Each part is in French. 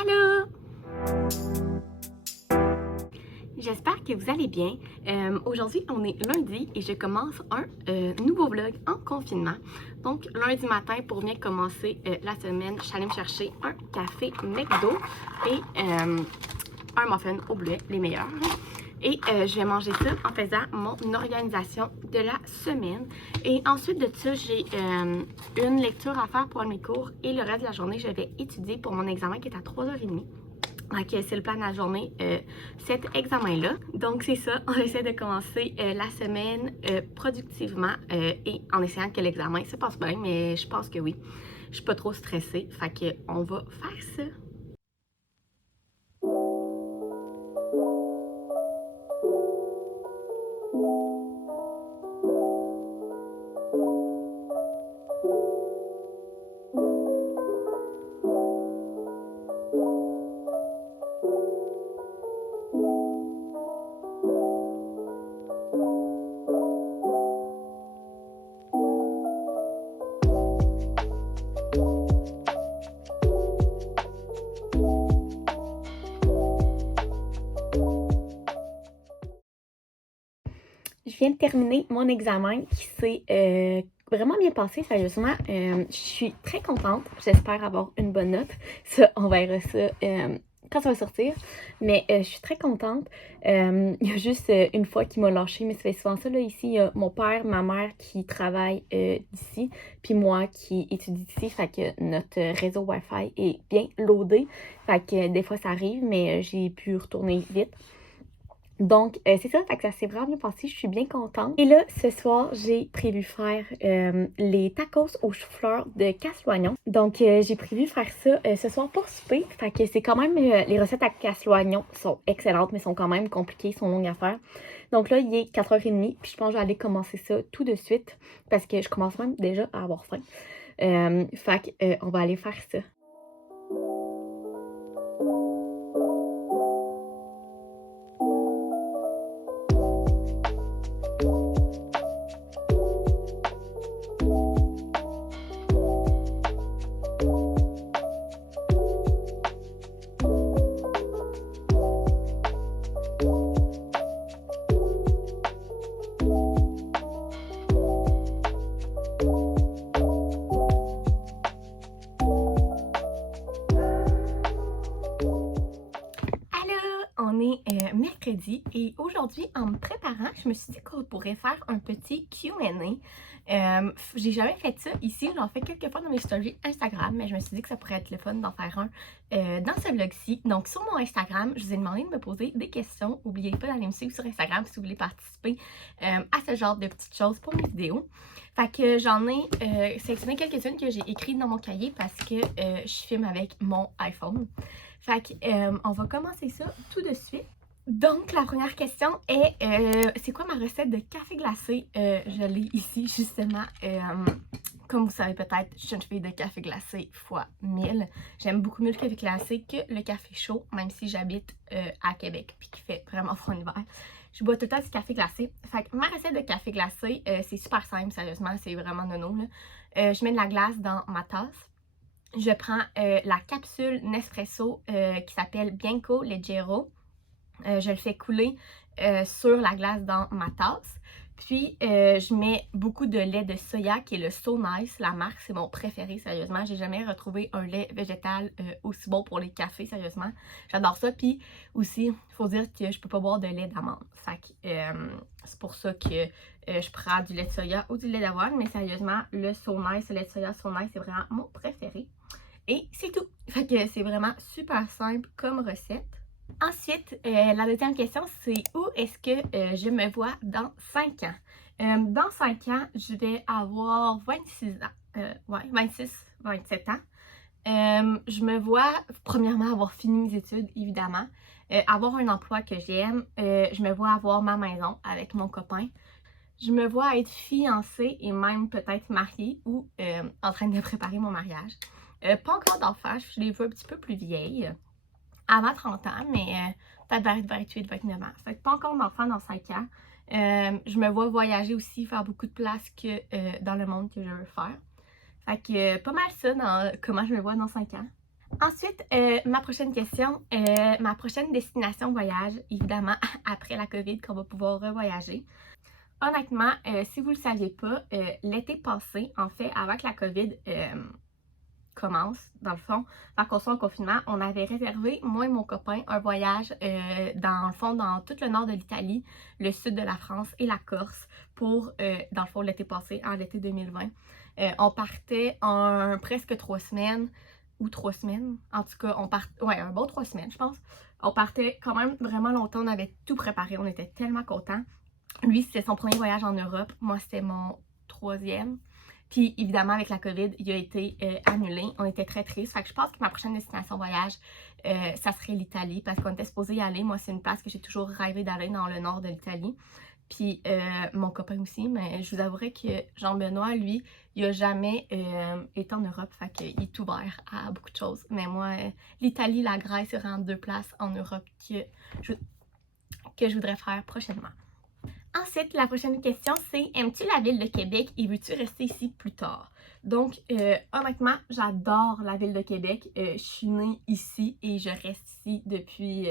Allô! J'espère que vous allez bien. Aujourd'hui, on est lundi et je commence un nouveau vlog en confinement. Donc, lundi matin, pour bien commencer la semaine, je suis allée me chercher un café McDo et un muffin au bleuet, les meilleurs. Et je vais manger ça en faisant mon organisation de la semaine. Et ensuite de ça, j'ai une lecture à faire pour un de mes cours et le reste de la journée, je vais étudier pour mon examen qui est à 3h30. Donc, c'est le plan de la journée, cet examen-là. Donc, c'est ça, on essaie de commencer la semaine productivement et en essayant que l'examen se passe bien, mais je pense que oui. Je suis pas trop stressée, fait qu'on va faire ça. Je viens de terminer mon examen qui s'est vraiment bien passé, sérieusement. Je suis très contente. J'espère avoir une bonne note. Ça, on verra ça quand ça va sortir. Mais je suis très contente. Il y a juste une fois qui m'a lâchée, mais ça fait souvent ça. Là, ici, il y a mon père, ma mère qui travaille d'ici, puis moi qui étudie d'ici. Fait que notre réseau Wi-Fi est bien loadé. Fait que des fois, ça arrive, mais j'ai pu retourner vite. Donc, c'est ça, fait que ça s'est vraiment bien passé, je suis bien contente. Et là, ce soir, j'ai prévu faire les tacos aux choux-fleurs de casse-loignon. Donc, j'ai prévu faire ça ce soir pour souper. Fait que c'est quand même, les recettes à casse-loignon sont excellentes, mais sont quand même compliquées, sont longues à faire. Donc là, il est 4h30, puis je pense que j'allais commencer ça tout de suite, parce que je commence même déjà à avoir faim. Fait que, on va aller faire ça. On est mercredi et aujourd'hui, en me préparant, je me suis dit qu'on pourrait faire un petit Q&A. J'ai jamais fait ça ici, j'en fais quelques fois dans mes stories Instagram, mais je me suis dit que ça pourrait être le fun d'en faire un dans ce vlog-ci. Donc sur mon Instagram, je vous ai demandé de me poser des questions. N'oubliez pas d'aller me suivre sur Instagram si vous voulez participer à ce genre de petites choses pour mes vidéos. Fait que j'en ai sélectionné quelques-unes que j'ai écrites dans mon cahier parce que je filme avec mon iPhone. Fait que, on va commencer ça tout de suite. Donc, la première question est c'est quoi ma recette de café glacé? Je l'ai ici, justement. Comme vous savez peut-être, je suis une fille de café glacé fois 1000. J'aime beaucoup mieux le café glacé que le café chaud, même si j'habite à Québec puis qu'il fait vraiment froid en hiver. Je bois tout le temps du café glacé. Fait que ma recette de café glacé, c'est super simple, sérieusement, c'est vraiment nono, là. Je mets de la glace dans ma tasse. Je prends la capsule Nespresso qui s'appelle Bianco Leggero. Je le fais couler sur la glace dans ma tasse. Puis, je mets beaucoup de lait de soya qui est le So Nice. La marque, c'est mon préféré, sérieusement. J'ai jamais retrouvé un lait végétal aussi bon pour les cafés, sérieusement. J'adore ça. Puis aussi, il faut dire que je peux pas boire de lait d'amande. Fait que c'est pour ça que je prends du lait de soya ou du lait d'avoine. Mais sérieusement, le So Nice, le lait de soya So Nice, c'est vraiment mon préféré. Et c'est tout. Fait que c'est vraiment super simple comme recette. Ensuite, la deuxième question, c'est où est-ce que je me vois dans 5 ans? Dans 5 ans, je vais avoir 26 ans. Ouais, 26, 27 ans. Je me vois, premièrement, avoir fini mes études, évidemment. Avoir un emploi que j'aime. Je me vois avoir ma maison avec mon copain. Je me vois être fiancée et même peut-être mariée ou en train de préparer mon mariage. Pas encore d'enfants, je les veux un petit peu plus vieilles, avant 30 ans, mais peut-être vers 28, 29 ans. Fait que pas encore d'enfants dans 5 ans. Je me vois voyager aussi, faire beaucoup de place que dans le monde que je veux faire. Fait que pas mal ça dans comment je me vois dans 5 ans. Ensuite, ma prochaine question, ma prochaine destination voyage, évidemment, après la COVID, qu'on va pouvoir revoyager. Honnêtement, si vous ne le saviez pas, l'été passé, en fait, avant que la COVID commence, dans le fond, avant qu'on soit en confinement, on avait réservé, moi et mon copain, un voyage dans le fond, dans tout le nord de l'Italie, le sud de la France et la Corse pour, dans le fond, l'été passé, en l'été 2020. On partait en presque 3 semaines, ou 3 semaines. En tout cas, ouais, un bon 3 semaines, je pense. On partait quand même vraiment longtemps, on avait tout préparé, on était tellement contents. Lui, c'était son premier voyage en Europe, moi, c'était mon troisième. Puis évidemment, avec la COVID, il a été annulé. On était très tristes. Fait que je pense que ma prochaine destination voyage, ça serait l'Italie parce qu'on était supposé y aller. Moi, c'est une place que j'ai toujours rêvé d'aller dans le nord de l'Italie. Puis mon copain aussi, mais je vous avouerai que Jean-Benoît, lui, il a jamais été en Europe. Fait qu'il est ouvert à beaucoup de choses. Mais moi, l'Italie, la Grèce, c'est vraiment deux places en Europe que je voudrais faire prochainement. Ensuite, la prochaine question, c'est aimes-tu la ville de Québec et veux-tu rester ici plus tard? Donc, honnêtement, j'adore la ville de Québec. Je suis née ici et je reste ici depuis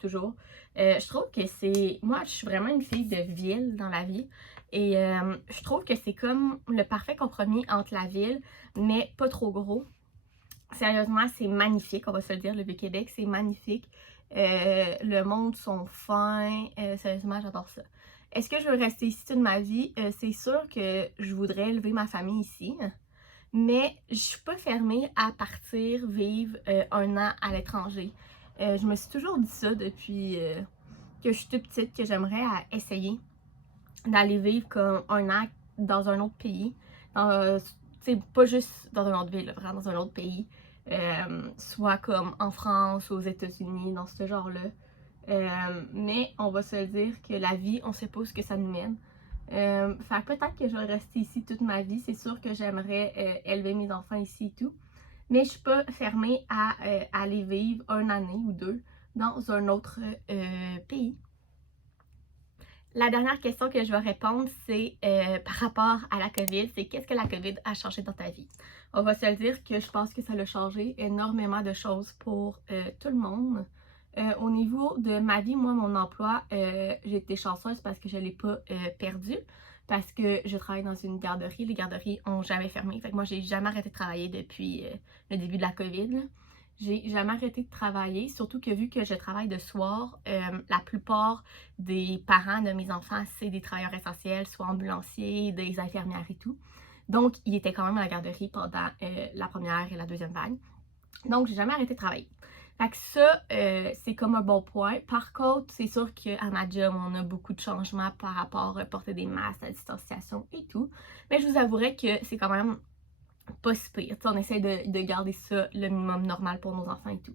toujours. Je trouve que c'est... Moi, je suis vraiment une fille de ville dans la vie. Et je trouve que c'est comme le parfait compromis entre la ville, mais pas trop gros. Sérieusement, c'est magnifique, on va se le dire, le Vieux-Québec, c'est magnifique. Le monde sont fins. Sérieusement, j'adore ça. Est-ce que je veux rester ici toute ma vie? C'est sûr que je voudrais élever ma famille ici, mais je suis pas fermée à partir vivre un an à l'étranger. Je me suis toujours dit ça depuis que je suis toute petite, que j'aimerais essayer d'aller vivre comme un an dans un autre pays. Pas juste dans une autre ville, vraiment dans un autre pays. Soit comme en France, aux États-Unis, dans ce genre-là. Mais on va se le dire que la vie, on sait pas où ce que ça nous mène. Fait peut-être que je vais rester ici toute ma vie. C'est sûr que j'aimerais élever mes enfants ici et tout. Mais je suis pas fermée à aller vivre une année ou deux dans un autre pays. La dernière question que je vais répondre, c'est par rapport à la COVID, c'est qu'est-ce que la COVID a changé dans ta vie? On va se le dire que je pense que ça a changé énormément de choses pour tout le monde. Au niveau de ma vie, moi, mon emploi, j'ai été chanceuse parce que je ne l'ai pas perdu. Parce que je travaille dans une garderie. Les garderies ont jamais fermé. Fait que moi, j'ai jamais arrêté de travailler depuis le début de la COVID, là. J'ai jamais arrêté de travailler, surtout que vu que je travaille de soir, la plupart des parents de mes enfants, c'est des travailleurs essentiels, soit ambulanciers, des infirmières et tout. Donc, ils étaient quand même à la garderie pendant la première et la deuxième vague. Donc, j'ai jamais arrêté de travailler. Fait que ça, c'est comme un bon point. Par contre, c'est sûr qu'à ma job, on a beaucoup de changements par rapport à porter des masques, la distanciation et tout. Mais je vous avouerai que c'est quand même pas si pire. T'sais, on essaie de garder ça le minimum normal pour nos enfants et tout.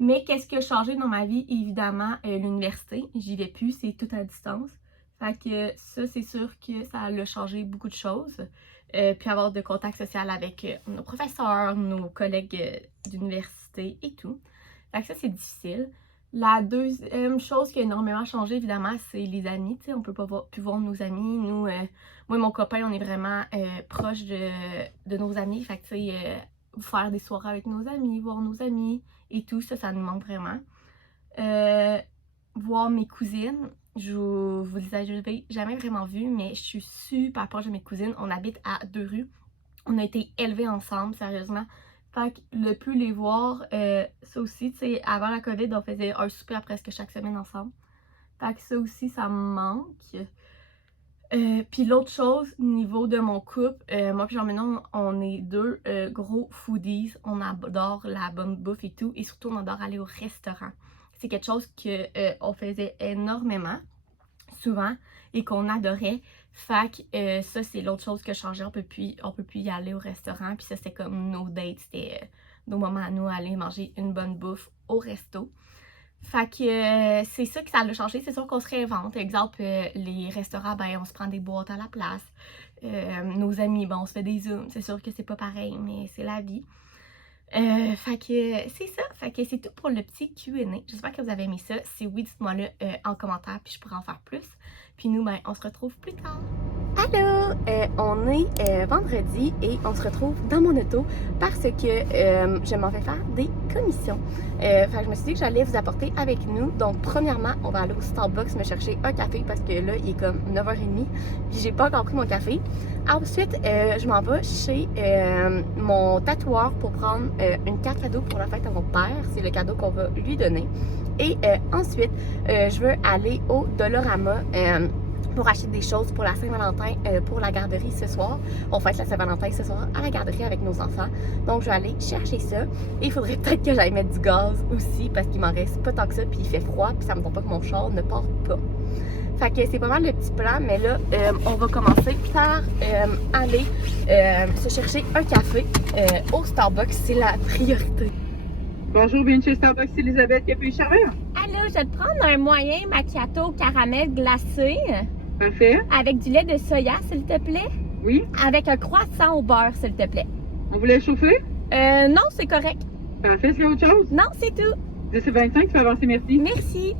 Mais qu'est-ce qui a changé dans ma vie? Évidemment, l'université. J'y vais plus, c'est tout à distance. Fait que ça, c'est sûr que ça a changé beaucoup de choses. Puis avoir de contact social avec nos professeurs, nos collègues d'université et tout. Fait que ça, c'est difficile. La deuxième chose qui a énormément changé, évidemment, c'est les amis. T'sais, on peut pas plus voir nos amis. Nous, moi et mon copain, on est vraiment proches de nos amis. Fait que, tu sais, faire des soirées avec nos amis, voir nos amis et tout, ça nous manque vraiment. Voir mes cousines, je vous les avais jamais vraiment vues, mais je suis super proche de mes cousines. On habite à 2 rues. On a été élevés ensemble, sérieusement. Fait que le plus les voir, ça aussi, tu sais, avant la COVID, on faisait un souper à presque chaque semaine ensemble. Fait que ça aussi, ça me manque. Puis l'autre chose, niveau de mon couple, moi et Jean-Benoît, on est deux gros foodies. On adore la bonne bouffe et tout. Et surtout, on adore aller au restaurant. C'est quelque chose qu'on faisait énormément, souvent, et qu'on adorait. Fait que ça, c'est l'autre chose qui a changé. On peut plus y aller au restaurant. Puis ça, c'était comme nos dates. C'était nos moments à nous aller manger une bonne bouffe au resto. Fait que c'est ça que ça a changé. C'est sûr qu'on se réinvente. Exemple, les restaurants, ben on se prend des boîtes à la place. Nos amis, ben on se fait des zooms. C'est sûr que c'est pas pareil, mais c'est la vie. Fait que c'est ça. Fait que c'est tout pour le petit Q&A. J'espère que vous avez aimé ça. Si oui, dites-moi le en commentaire, puis je pourrais en faire plus. Puis nous, ben on se retrouve plus tard. Allô! On est vendredi et on se retrouve dans mon auto parce que je m'en vais faire des commissions. Fait que je me suis dit que j'allais vous apporter avec nous. Donc, premièrement, on va aller au Starbucks me chercher un café parce que là, il est comme 9h30 puis j'ai pas encore pris mon café. Ensuite, je m'en vais chez mon tatoueur pour prendre une carte cadeau pour la fête à mon père. C'est le cadeau qu'on va lui donner. Et ensuite, je veux aller au Dollarama pour acheter des choses pour la Saint-Valentin, pour la garderie ce soir. On fête la Saint-Valentin ce soir à la garderie avec nos enfants. Donc, je vais aller chercher ça. Et il faudrait peut-être que j'aille mettre du gaz aussi parce qu'il m'en reste pas tant que ça. Puis il fait froid. Puis ça me tombe pas que mon char ne part pas. Fait que c'est pas mal le petit plan. Mais là, on va commencer par aller se chercher un café au Starbucks. C'est la priorité. Bonjour, bienvenue chez Starbucks, c'est Elisabeth, qui puis servir? Allô, je vais te prendre un moyen macchiato caramel glacé. Parfait. Avec du lait de soya, s'il te plaît. Oui. Avec un croissant au beurre, s'il te plaît. On voulait chauffer? Non, c'est correct. Parfait, est-ce qu'il y a autre chose? Non, c'est tout. 10h25, tu peux avancer, merci. Merci.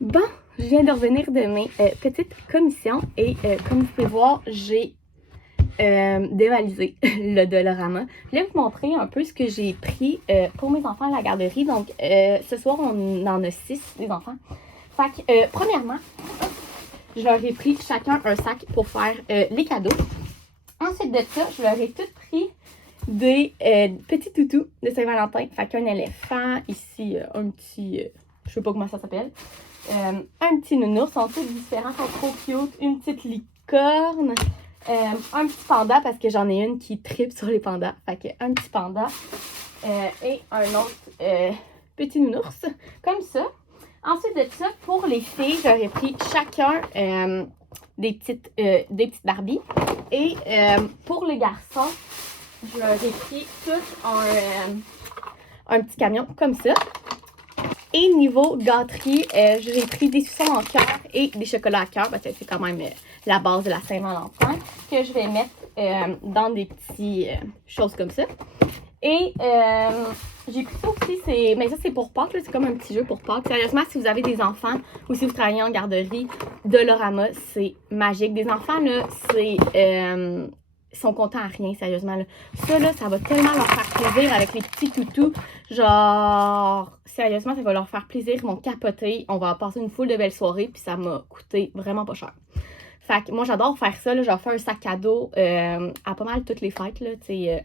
Bon, je viens de revenir de mes petites commissions et comme vous pouvez voir, j'ai dévalisé le Dollarama. Je vais vous montrer un peu ce que j'ai pris pour mes enfants à la garderie. Donc, ce soir, on en a 6 des enfants. Fait que, premièrement, je leur ai pris chacun un sac pour faire les cadeaux. Ensuite de ça, je leur ai tout pris des petits toutous de Saint-Valentin. Fait qu'un éléphant, ici un petit, je sais pas comment ça s'appelle, un petit nounours, sont tous différents, sont trop cute, une petite licorne, un petit panda parce que j'en ai une qui tripe sur les pandas. Fait qu'un petit panda et un autre petit nounours, comme ça. Ensuite de ça, pour les filles, j'aurais pris chacun des petites Barbies. Et pour les garçons, je leur ai pris tous un petit camion comme ça. Et niveau gâterie, j'ai pris des suçons en cœur et des chocolats à cœur, parce que c'est quand même la base de la Saint-Valentin, que je vais mettre dans des petites choses comme ça. Et j'ai pris ça aussi, mais ça c'est pour Pâques, c'est comme un petit jeu pour Pâques. Sérieusement, si vous avez des enfants ou si vous travaillez en garderie, Dollarama, c'est magique. Des enfants, là, ils sont contents à rien, sérieusement. Là. Ça, là, ça va tellement leur faire plaisir avec les petits toutous. Genre, sérieusement, ça va leur faire plaisir. Ils vont capoter. On va passer une foule de belles soirées, puis ça m'a coûté vraiment pas cher. Fait que moi, j'adore faire ça. Là. J'en fais un sac cadeau à pas mal toutes les fêtes. Là,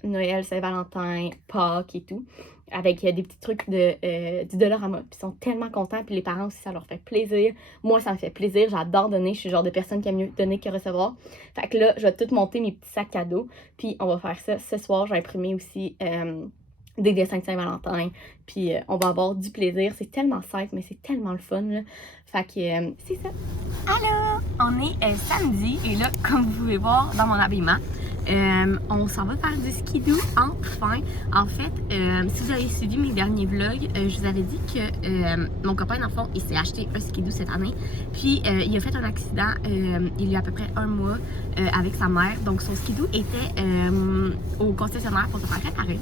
Noël, Saint-Valentin, Pâques et tout. Avec des petits trucs du Dollarama. Puis ils sont tellement contents. Puis les parents aussi, ça leur fait plaisir. Moi, ça me fait plaisir. J'adore donner. Je suis le genre de personne qui aime mieux donner que recevoir. Fait que là, je vais tout monter mes petits sacs cadeaux. Puis on va faire ça ce soir. J'ai imprimé aussi des dessins de Saint-Valentin. Puis on va avoir du plaisir. C'est tellement simple, mais c'est tellement le fun. Là. Fait que c'est ça. Allô! On est samedi. Et là, comme vous pouvez voir dans mon habillement, on s'en va faire du skidoo enfin. En fait, si vous avez suivi mes derniers vlogs, je vous avais dit que mon copain, dans le fond, il s'est acheté un skidoo cette année. Puis, il a fait un accident il y a à peu près un mois avec sa mère. Donc, son skidoo était au concessionnaire pour se faire réparer.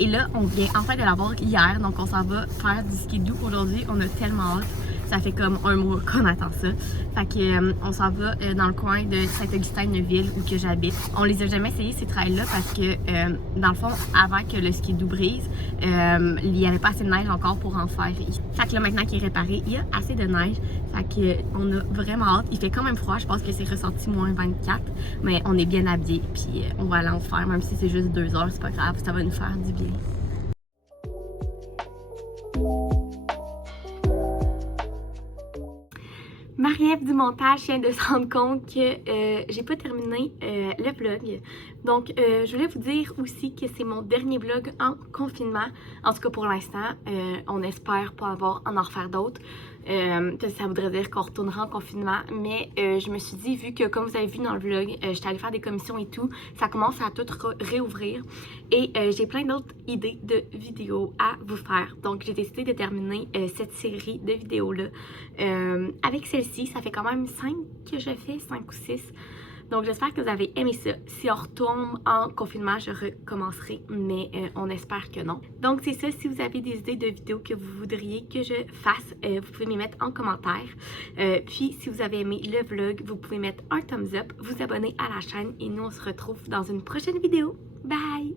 Et là, on vient enfin de l'avoir hier. Donc, on s'en va faire du skidoo aujourd'hui. On a tellement hâte. Ça fait comme un mois qu'on attend ça. Fait que on s'en va dans le coin de Saint-Augustin-Neuville où que j'habite. On les a jamais essayé ces trails-là parce que dans le fond, avant que le skidoo brise, il n'y avait pas assez de neige encore pour en faire. Fait que là maintenant qu'il est réparé, il y a assez de neige. Fait que on a vraiment hâte. Il fait quand même froid, je pense que c'est ressenti moins 24, mais on est bien habillés. Puis on va aller en faire, même si c'est juste 2 heures, c'est pas grave, ça va nous faire du bien. Marie-Ève du montage vient de se rendre compte que j'ai pas terminé le vlog. Donc, je voulais vous dire aussi que c'est mon dernier vlog en confinement. En tout cas, pour l'instant, on espère pas en refaire d'autres. Ça voudrait dire qu'on retournera en confinement. Mais je me suis dit, vu que, comme vous avez vu dans le vlog, j'étais allée faire des commissions et tout, ça commence à tout réouvrir. Et j'ai plein d'autres idées de vidéos à vous faire. Donc, j'ai décidé de terminer cette série de vidéos-là avec celle-ci. Ça fait quand même 5 que je fais, 5 ou 6. Donc j'espère que vous avez aimé ça. Si on retourne en confinement, je recommencerai, mais on espère que non. Donc c'est ça, si vous avez des idées de vidéos que vous voudriez que je fasse, vous pouvez m'y mettre en commentaire. Puis si vous avez aimé le vlog, vous pouvez mettre un thumbs up, vous abonner à la chaîne et nous on se retrouve dans une prochaine vidéo. Bye!